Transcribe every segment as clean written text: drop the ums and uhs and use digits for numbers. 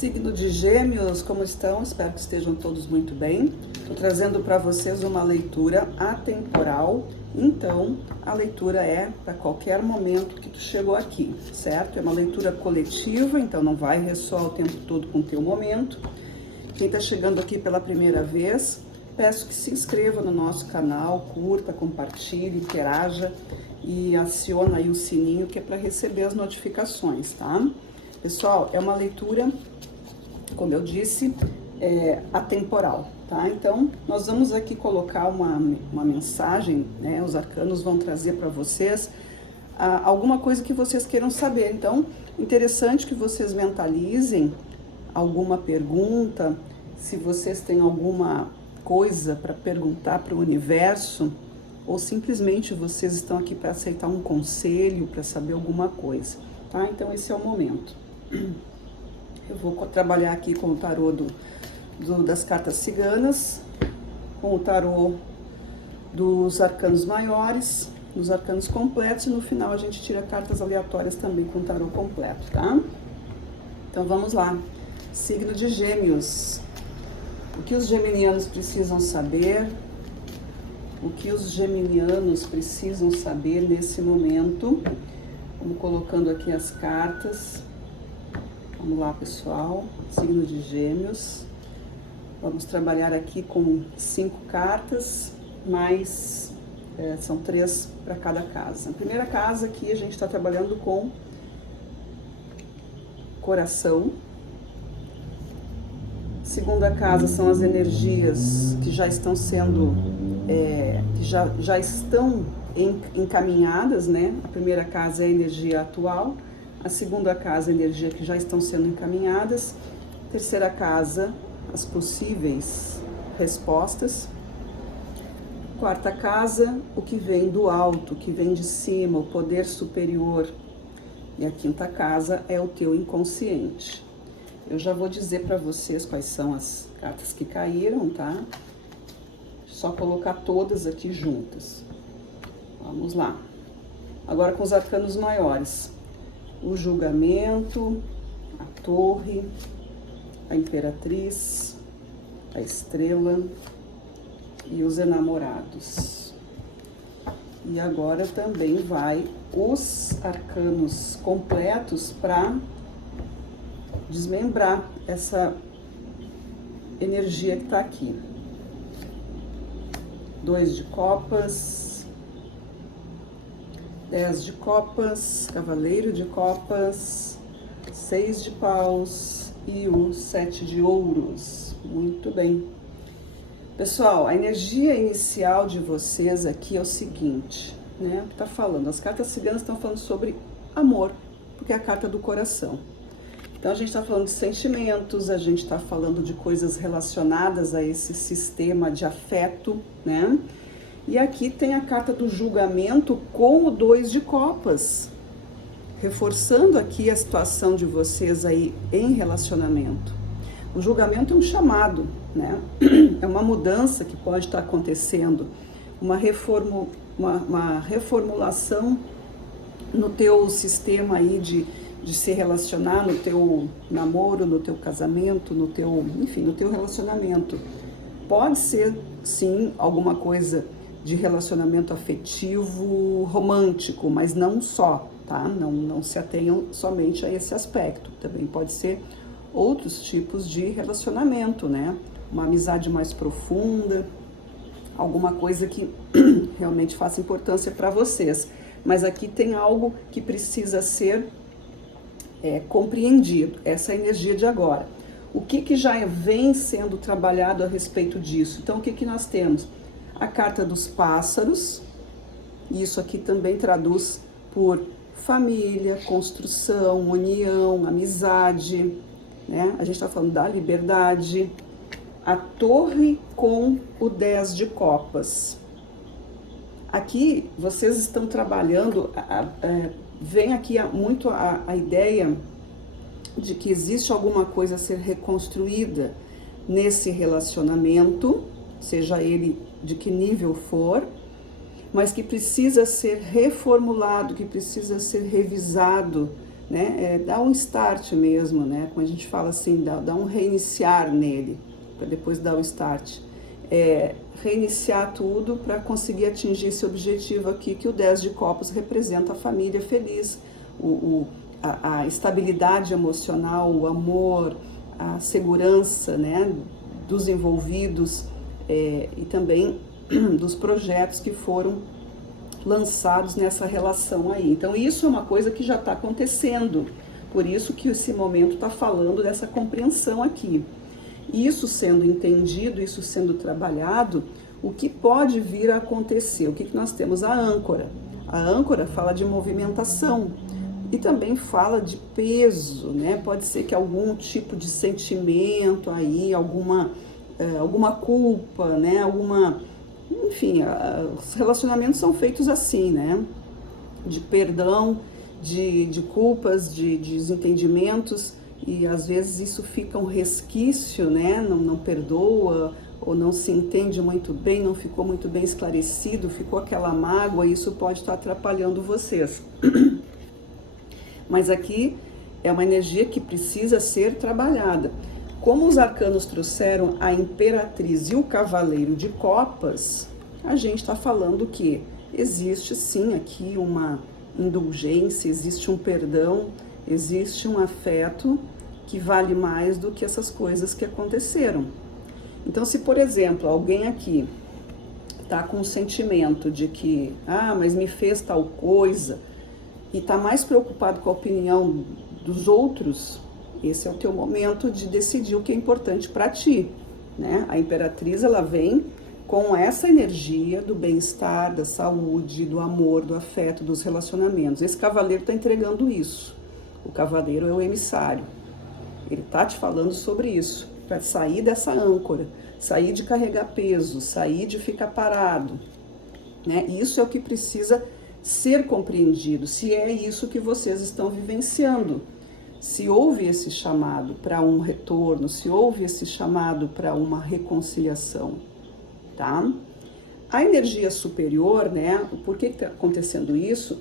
Signo de Gêmeos, como estão? Espero que estejam todos muito bem. Estou trazendo para vocês uma leitura atemporal. Então, a leitura é para qualquer momento que tu chegou aqui, certo? É uma leitura coletiva, então não vai ressoar o tempo todo com o teu momento. Quem está chegando aqui pela primeira vez, peço que se inscreva no nosso canal, curta, compartilhe, interaja e aciona aí o sininho que é para receber as notificações, tá? Pessoal, é uma leitura, como eu disse, atemporal, tá? Então, nós vamos aqui colocar uma mensagem, né? Os arcanos vão trazer para vocês alguma coisa que vocês queiram saber. Então, interessante que vocês mentalizem alguma pergunta, se vocês têm alguma coisa para perguntar para o universo, ou simplesmente vocês estão aqui para aceitar um conselho, para saber alguma coisa, tá? Então, esse é o momento. Eu vou trabalhar aqui com o tarô das cartas ciganas, com o tarô dos arcanos maiores, dos arcanos completos, e no final a gente tira cartas aleatórias também com o tarô completo, tá? Então vamos lá. Signo de Gêmeos. O que os geminianos precisam saber? O que os geminianos precisam saber nesse momento? Vamos colocando aqui as cartas. Vamos lá, pessoal, signo de Gêmeos. Vamos trabalhar aqui com 5 cartas, mais são 3 para cada casa. A primeira casa aqui a gente está trabalhando com coração. Segunda casa são as energias que já estão sendo, já estão encaminhadas, né? A primeira casa é a energia atual. A segunda casa, energia que já estão sendo encaminhadas. Terceira casa, as possíveis respostas. Quarta casa, o que vem do alto, o que vem de cima, o poder superior. E a quinta casa é o teu inconsciente. Eu já vou dizer para vocês quais são as cartas que caíram, tá? Só colocar todas aqui juntas. Vamos lá. Agora com os arcanos maiores. O julgamento, a torre, a imperatriz, a estrela e os enamorados. E agora também vai os arcanos completos para desmembrar essa energia que está aqui. 2 de copas, 10 de copas, cavaleiro de copas, 6 de paus e o 7 de ouros. Muito bem. Pessoal, a energia inicial de vocês aqui é o seguinte, né? O que tá falando? As cartas ciganas estão falando sobre amor, porque é a carta do coração. Então, a gente está falando de sentimentos, a gente está falando de coisas relacionadas a esse sistema de afeto, né? E aqui tem a carta do julgamento com o 2 de copas, reforçando aqui a situação de vocês aí em relacionamento. O julgamento é um chamado, né? É uma mudança que pode estar acontecendo, uma reformulação no teu sistema aí de se relacionar, no teu namoro, no teu casamento, no teu relacionamento. Pode ser, sim, alguma coisa de relacionamento afetivo, romântico, mas não só, tá? Não se atenham somente a esse aspecto. Também pode ser outros tipos de relacionamento, né? Uma amizade mais profunda, alguma coisa que realmente faça importância para vocês. Mas aqui tem algo que precisa ser compreendido, essa energia de agora. O que já vem sendo trabalhado a respeito disso? Então, o que nós temos? A carta dos pássaros, isso aqui também traduz por família, construção, união, amizade, né? A gente está falando da liberdade. A torre com o 10 de copas. Aqui vocês estão trabalhando, vem aqui muito a ideia de que existe alguma coisa a ser reconstruída nesse relacionamento, seja ele de que nível for, mas que precisa ser reformulado, que precisa ser revisado, né? Dá um start mesmo, né? Como a gente fala assim, dá um reiniciar nele, para depois dar o start. Reiniciar tudo para conseguir atingir esse objetivo aqui, que o 10 de copas representa a família feliz, a estabilidade emocional, o amor, a segurança, né, dos envolvidos, e também dos projetos que foram lançados nessa relação aí. Então isso é uma coisa que já está acontecendo, por isso que esse momento está falando dessa compreensão aqui. Isso sendo entendido, isso sendo trabalhado, o que pode vir a acontecer? O que nós temos? A âncora. A âncora fala de movimentação e também fala de peso, né? Pode ser que algum tipo de sentimento aí, alguma culpa, né? Enfim, os relacionamentos são feitos assim, né? De perdão, de culpas, de desentendimentos, e às vezes isso fica um resquício, né? Não perdoa, ou não se entende muito bem, não ficou muito bem esclarecido, ficou aquela mágoa, e isso pode estar atrapalhando vocês. Mas aqui é uma energia que precisa ser trabalhada. Como os arcanos trouxeram a Imperatriz e o Cavaleiro de Copas, a gente está falando que existe sim aqui uma indulgência, existe um perdão, existe um afeto que vale mais do que essas coisas que aconteceram. Então, se por exemplo, alguém aqui está com um sentimento de que, mas me fez tal coisa, e está mais preocupado com a opinião dos outros, esse é o teu momento de decidir o que é importante para ti, né? A Imperatriz, ela vem com essa energia do bem-estar, da saúde, do amor, do afeto, dos relacionamentos. Esse cavaleiro está entregando isso. O cavaleiro é o emissário. Ele está te falando sobre isso, para sair dessa âncora, sair de carregar peso, sair de ficar parado, né? Isso é o que precisa ser compreendido, se é isso que vocês estão vivenciando. Se houve esse chamado para um retorno, se houve esse chamado para uma reconciliação, tá? A energia superior, né? Por que está acontecendo isso?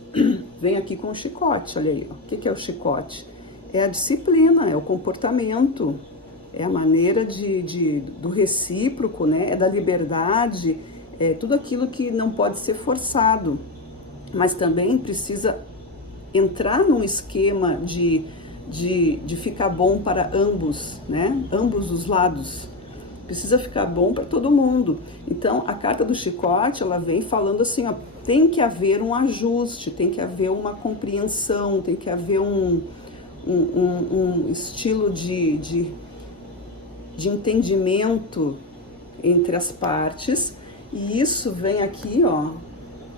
Vem aqui com o chicote, olha aí. Ó. O que é o chicote? É a disciplina, é o comportamento, é a maneira do recíproco, né? É da liberdade, é tudo aquilo que não pode ser forçado, mas também precisa entrar num esquema de ficar bom para ambos, né? Ambos os lados. Precisa ficar bom para todo mundo. Então, a carta do chicote, ela vem falando assim, ó, tem que haver um ajuste, tem que haver uma compreensão, tem que haver um estilo de entendimento entre as partes. E isso vem aqui, ó,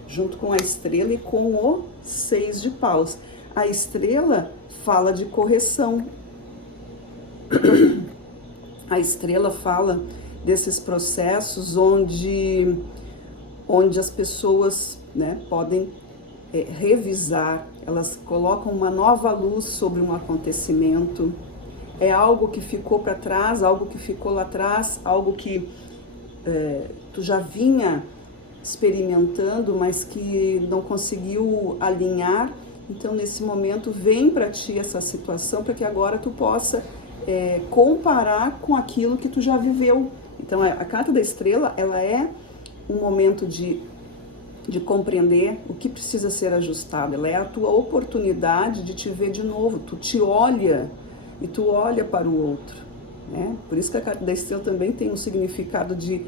junto com a estrela e com o 6 de paus. A estrela fala de correção. A estrela fala desses processos onde as pessoas, né, podem revisar, elas colocam uma nova luz sobre um acontecimento. É algo que ficou para trás, algo que ficou lá atrás, algo que tu já vinha experimentando, mas que não conseguiu alinhar. Então, nesse momento, vem para ti essa situação para que agora tu possa comparar com aquilo que tu já viveu. Então, a carta da estrela, ela é um momento de compreender o que precisa ser ajustado. Ela é a tua oportunidade de te ver de novo. Tu te olha e tu olha para o outro, né? Por isso que a carta da estrela também tem um significado de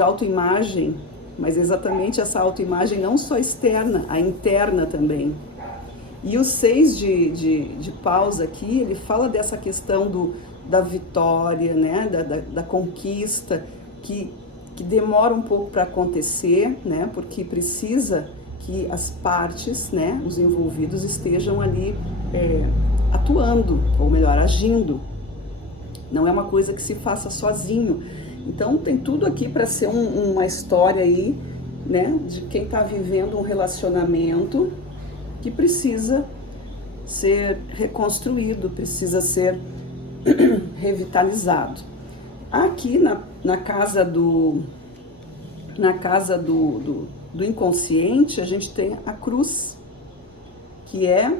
autoimagem, mas exatamente essa autoimagem não só externa, a interna também. E o 6 de paus aqui, ele fala dessa questão da vitória, né? da conquista, que demora um pouco para acontecer, né? Porque precisa que as partes, né? Os envolvidos estejam ali atuando, ou melhor, agindo. Não é uma coisa que se faça sozinho. Então tem tudo aqui para ser uma história aí, né? De quem está vivendo um relacionamento que precisa ser reconstruído, precisa ser revitalizado. Aqui na casa do inconsciente, a gente tem a cruz, que é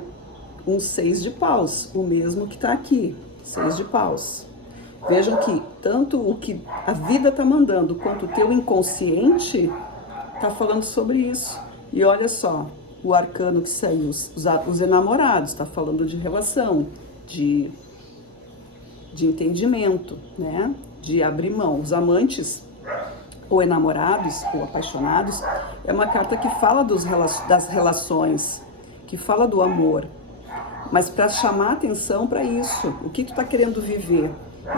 um 6 de paus, o mesmo que está aqui, 6 de paus. Vejam que tanto o que a vida está mandando, quanto o teu inconsciente está falando sobre isso. E olha só, o arcano que saiu, os enamorados, está falando de relação, de entendimento, né? De abrir mão. Os amantes, ou enamorados, ou apaixonados, é uma carta que fala das relações, que fala do amor, mas para chamar atenção para isso, o que tu está querendo viver.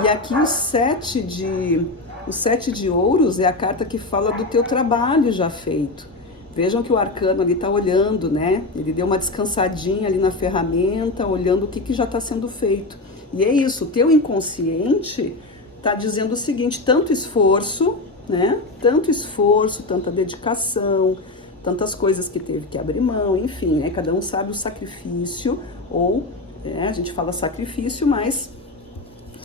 E aqui o 7 de ouros é a carta que fala do teu trabalho já feito. Vejam que o arcano ali está olhando, né? Ele deu uma descansadinha ali na ferramenta, olhando o que já está sendo feito. E é isso, o teu inconsciente está dizendo o seguinte: tanto esforço, né? Tanto esforço, tanta dedicação, tantas coisas que teve que abrir mão, enfim, né? Cada um sabe o sacrifício, ou a gente fala sacrifício, mas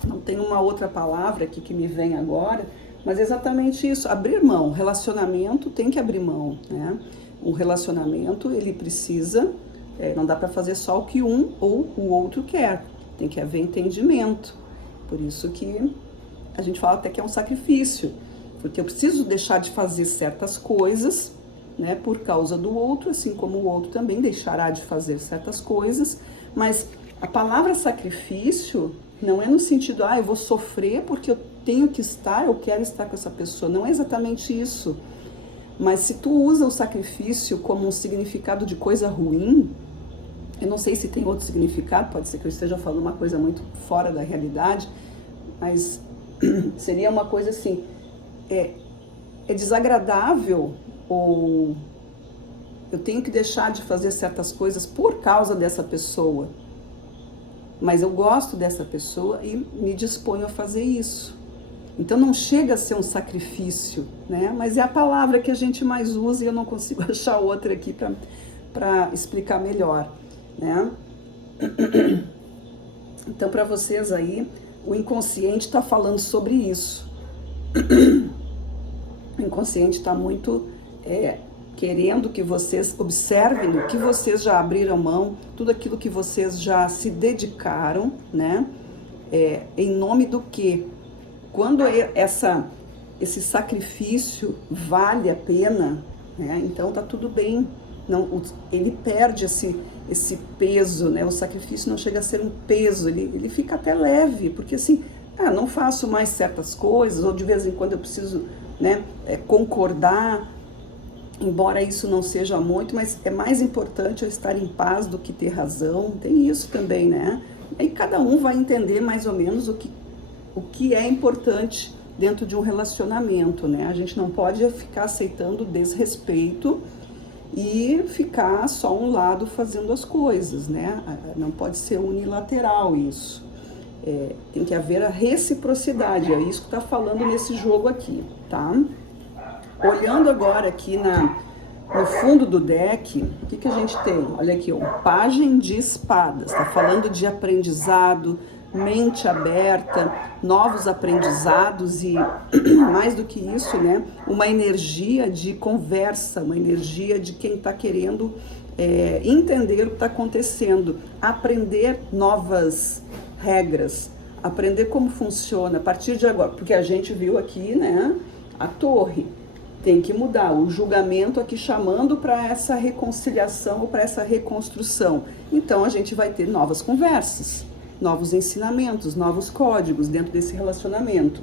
não tem uma outra palavra aqui que me vem agora, mas é exatamente isso, abrir mão. Relacionamento tem que abrir mão, né? O relacionamento, ele precisa, não dá para fazer só o que um ou o outro quer, tem que haver entendimento. Por isso que a gente fala até que é um sacrifício, porque eu preciso deixar de fazer certas coisas, né, por causa do outro, assim como o outro também deixará de fazer certas coisas. Mas a palavra sacrifício não é no sentido, eu vou sofrer porque eu tenho que estar, eu quero estar com essa pessoa. Não é exatamente isso. Mas se tu usa o sacrifício como um significado de coisa ruim, eu não sei se tem outro significado, pode ser que eu esteja falando uma coisa muito fora da realidade, mas seria uma coisa assim, é desagradável, ou eu tenho que deixar de fazer certas coisas por causa dessa pessoa, mas eu gosto dessa pessoa e me disponho a fazer isso. Então não chega a ser um sacrifício, né? Mas é a palavra que a gente mais usa e eu não consigo achar outra aqui para explicar melhor, né? Então, para vocês aí, o inconsciente está falando sobre isso. O inconsciente está muito querendo que vocês observem o que vocês já abriram mão, tudo aquilo que vocês já se dedicaram, né? Em nome do quê? Quando esse sacrifício vale a pena, né? Então tá tudo bem. Não, ele perde esse peso, né? O sacrifício não chega a ser um peso, ele fica até leve, porque assim, não faço mais certas coisas, ou de vez em quando eu preciso, né, concordar, embora isso não seja muito, mas é mais importante eu estar em paz do que ter razão, tem isso também, né? Aí cada um vai entender mais ou menos o que é importante dentro de um relacionamento, né? A gente não pode ficar aceitando desrespeito e ficar só um lado fazendo as coisas, né? Não pode ser unilateral isso. Tem que haver a reciprocidade, é isso que está falando nesse jogo aqui, tá? Olhando agora aqui no fundo do deck, o que a gente tem? Olha aqui, Pagem de Espadas, está falando de aprendizado, mente aberta, novos aprendizados e, mais do que isso, né, uma energia de conversa, uma energia de quem está querendo entender o que está acontecendo, aprender novas regras, aprender como funciona a partir de agora, porque a gente viu aqui, né, a torre. Tem que mudar, o julgamento aqui chamando para essa reconciliação ou para essa reconstrução. Então a gente vai ter novas conversas, novos ensinamentos, novos códigos dentro desse relacionamento.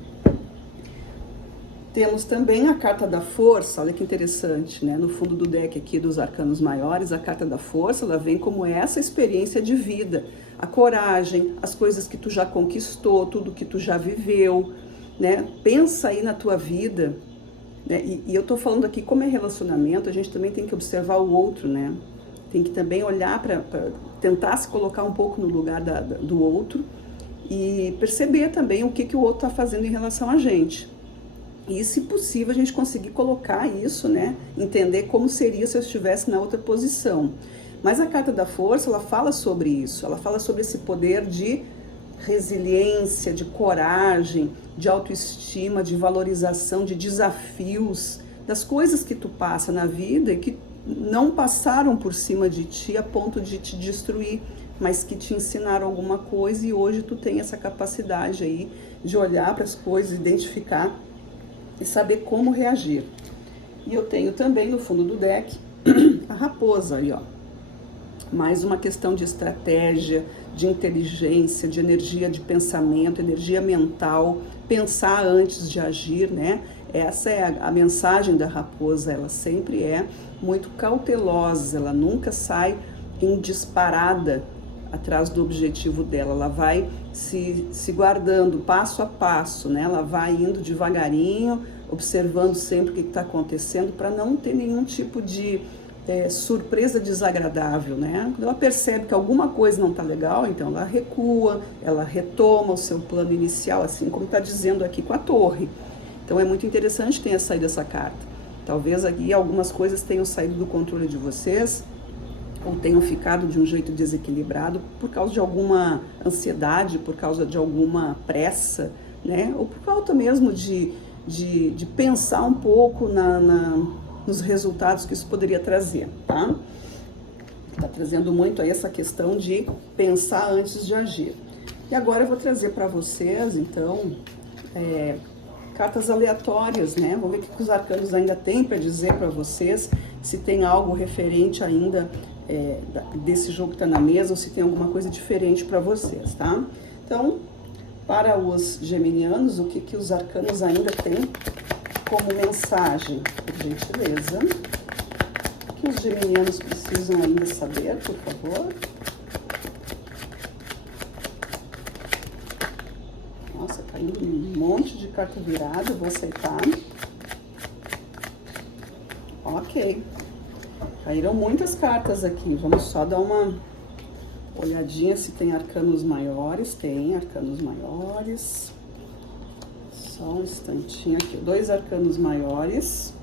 Temos também a carta da força, olha que interessante, né? No fundo do deck aqui dos arcanos maiores, a carta da força, ela vem como essa experiência de vida, a coragem, as coisas que tu já conquistou, tudo que tu já viveu, né? Pensa aí na tua vida. E eu tô falando aqui, como é relacionamento, a gente também tem que observar o outro, né? Tem que também olhar para tentar se colocar um pouco no lugar do outro e perceber também o que o outro tá fazendo em relação a gente. E, se possível, a gente conseguir colocar isso, né? Entender como seria se eu estivesse na outra posição. Mas a carta da força, ela fala sobre isso. Ela fala sobre esse poder de resiliência, de coragem, de autoestima, de valorização, de desafios, das coisas que tu passa na vida e que não passaram por cima de ti a ponto de te destruir, mas que te ensinaram alguma coisa e hoje tu tem essa capacidade aí de olhar para as coisas, identificar e saber como reagir. E eu tenho também no fundo do deck a raposa aí, ó. Mais uma questão de estratégia, de inteligência, de energia de pensamento, energia mental, pensar antes de agir, né? Essa é a mensagem da raposa, ela sempre é muito cautelosa, ela nunca sai em disparada atrás do objetivo dela, ela vai se guardando passo a passo, né? Ela vai indo devagarinho, observando sempre o que está acontecendo para não ter nenhum tipo de surpresa desagradável, né? Quando ela percebe que alguma coisa não está legal, então ela recua, ela retoma o seu plano inicial, assim como está dizendo aqui com a torre. Então é muito interessante que tenha saído essa carta. Talvez aqui algumas coisas tenham saído do controle de vocês, ou tenham ficado de um jeito desequilibrado por causa de alguma ansiedade, por causa de alguma pressa, né? Ou por causa mesmo de pensar um pouco nos resultados que isso poderia trazer, tá? Tá trazendo muito aí essa questão de pensar antes de agir. E agora eu vou trazer para vocês, então, cartas aleatórias, né? Vamos ver o que os arcanos ainda têm para dizer para vocês, se tem algo referente ainda desse jogo que está na mesa, ou se tem alguma coisa diferente para vocês, tá? Então, para os geminianos, o que os arcanos ainda têm como mensagem, por gentileza? O que os geminianos precisam ainda saber, por favor? Nossa, tá indo um monte de carta virada, vou aceitar. Ok. Caíram muitas cartas aqui, vamos só dar uma olhadinha se tem arcanos maiores. Tem arcanos maiores. Só um instantinho aqui, 2 arcanos maiores.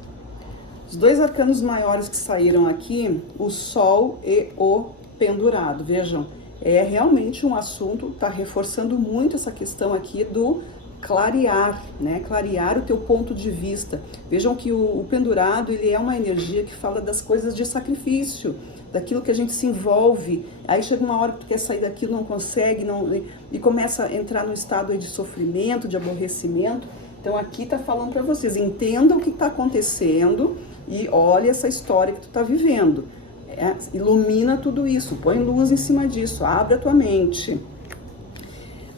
Os 2 arcanos maiores que saíram aqui, o Sol e o Pendurado. Vejam, é realmente um assunto, tá reforçando muito essa questão aqui do clarear, né? Clarear o teu ponto de vista. Vejam que o pendurado, ele é uma energia que fala das coisas de sacrifício, daquilo que a gente se envolve. Aí chega uma hora que tu quer sair daquilo, não consegue, e começa a entrar no estado aí de sofrimento, de aborrecimento. Então aqui tá falando para vocês, entendam o que tá acontecendo e olha essa história que tu tá vivendo. Ilumina tudo isso, põe luz em cima disso, abre a tua mente.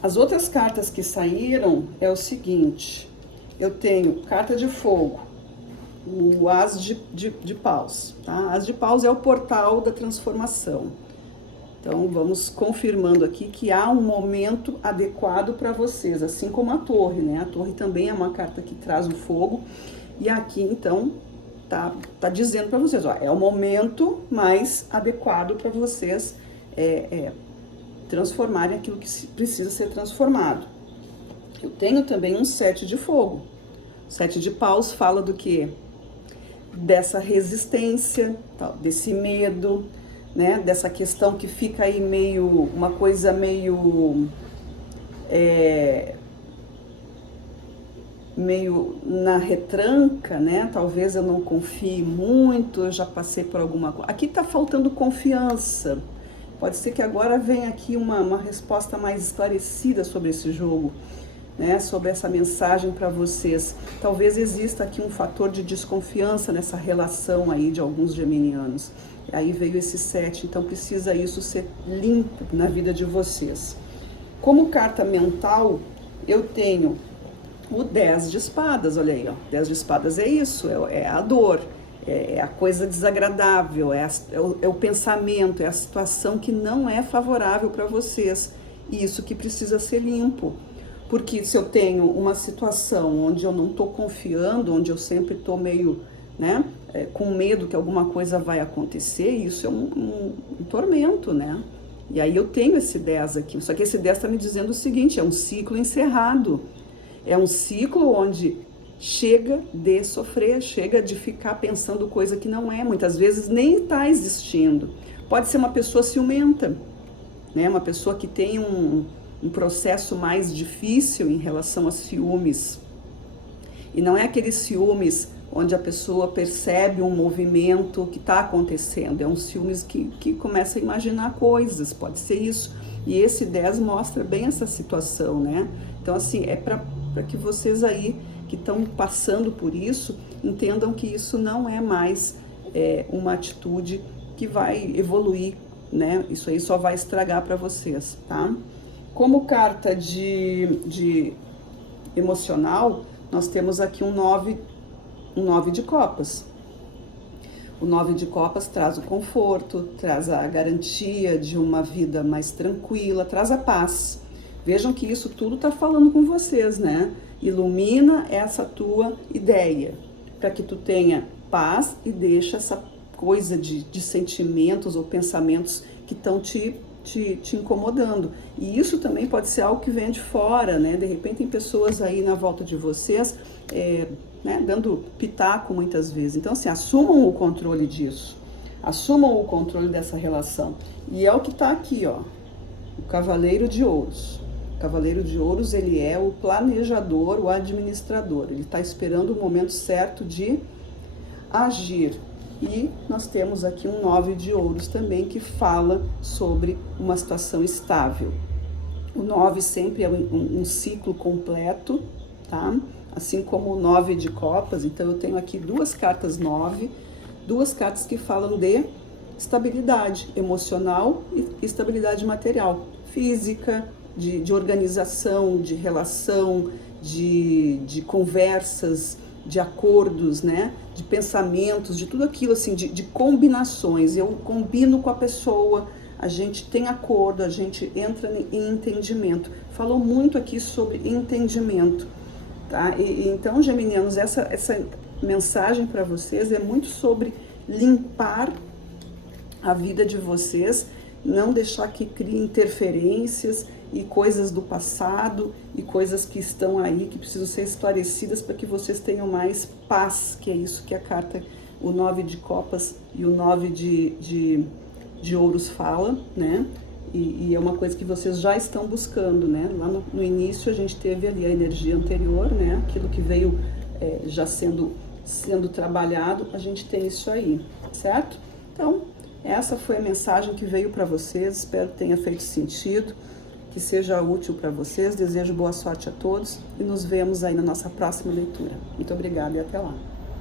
As outras cartas que saíram é o seguinte, eu tenho carta de fogo, o As de Paus, tá? As de Paus é o portal da transformação. Então vamos confirmando aqui que há um momento adequado para vocês, assim como a torre, né? A torre também é uma carta que traz o fogo, e aqui então tá dizendo para vocês, ó, é o momento mais adequado para vocês transformarem aquilo que precisa ser transformado. Eu tenho também um 7 de fogo. 7 de paus fala do quê? Dessa resistência, desse medo, né? Dessa questão que fica aí meio, uma coisa meio na retranca, né? Talvez eu não confie muito, eu já passei por alguma coisa. Aqui tá faltando confiança. Pode ser que agora venha aqui uma resposta mais esclarecida sobre esse jogo, né? Sobre essa mensagem para vocês. Talvez exista aqui um fator de desconfiança nessa relação aí de alguns geminianos. E aí veio esse 7, então precisa isso ser limpo na vida de vocês. Como carta mental, eu tenho o 10 de espadas, olha aí, ó. 10 de espadas é isso, é a dor. É a coisa desagradável, é o pensamento, é a situação que não é favorável para vocês. E isso que precisa ser limpo. Porque se eu tenho uma situação onde eu não estou confiando, onde eu sempre estou meio, né, com medo que alguma coisa vai acontecer, isso é um tormento, né? E aí eu tenho esse 10 aqui. Só que esse 10 está me dizendo o seguinte, é um ciclo encerrado. É um ciclo onde chega de sofrer, chega de ficar pensando coisa que não é, muitas vezes nem está existindo. Pode ser uma pessoa ciumenta, né? Uma pessoa que tem um processo mais difícil em relação a ciúmes. E não é aqueles ciúmes onde a pessoa percebe um movimento que está acontecendo. É um ciúmes que começa a imaginar coisas, pode ser isso. E esse 10 mostra bem essa situação, né? Então, assim, é para que vocês aí que estão passando por isso entendam que isso não é mais uma atitude que vai evoluir, né? Isso aí só vai estragar para vocês, tá? Como carta de emocional, nós temos aqui um 9 de copas. O 9 de copas traz o conforto, traz a garantia de uma vida mais tranquila, traz a paz. Vejam que isso tudo está falando com vocês, né? Ilumina essa tua ideia, para que tu tenha paz e deixa essa coisa de sentimentos ou pensamentos que estão te incomodando. E isso também pode ser algo que vem de fora, né? De repente tem pessoas aí na volta de vocês, né, dando pitaco muitas vezes. Então, assim, assumam o controle disso. Assumam o controle dessa relação. E é o que está aqui, ó. O Cavaleiro de Ouros. O Cavaleiro de Ouros, ele é o planejador, o administrador. Ele está esperando o momento certo de agir. E nós temos aqui um 9 de Ouros também, que fala sobre uma situação estável. O 9 sempre é um ciclo completo, tá? Assim como o 9 de copas. Então eu tenho aqui duas cartas 9, duas cartas que falam de estabilidade emocional e estabilidade material, física, de organização, de relação, de conversas, de acordos, né? De pensamentos, de tudo aquilo, assim, de combinações. Eu combino com a pessoa, a gente tem acordo, a gente entra em entendimento. Falou muito aqui sobre entendimento, tá? Então, geminianos, essa mensagem para vocês é muito sobre limpar a vida de vocês, não deixar que crie interferências e coisas do passado e coisas que estão aí, que precisam ser esclarecidas para que vocês tenham mais paz, que é isso que a carta, o 9 de copas e o 9 de ouros fala, né? E é uma coisa que vocês já estão buscando, né? Lá no início a gente teve ali a energia anterior, né? Aquilo que veio já sendo trabalhado, a gente tem isso aí, certo? Então, essa foi a mensagem que veio para vocês, espero que tenha feito sentido, que seja útil para vocês. Desejo boa sorte a todos e nos vemos aí na nossa próxima leitura. Muito obrigada e até lá.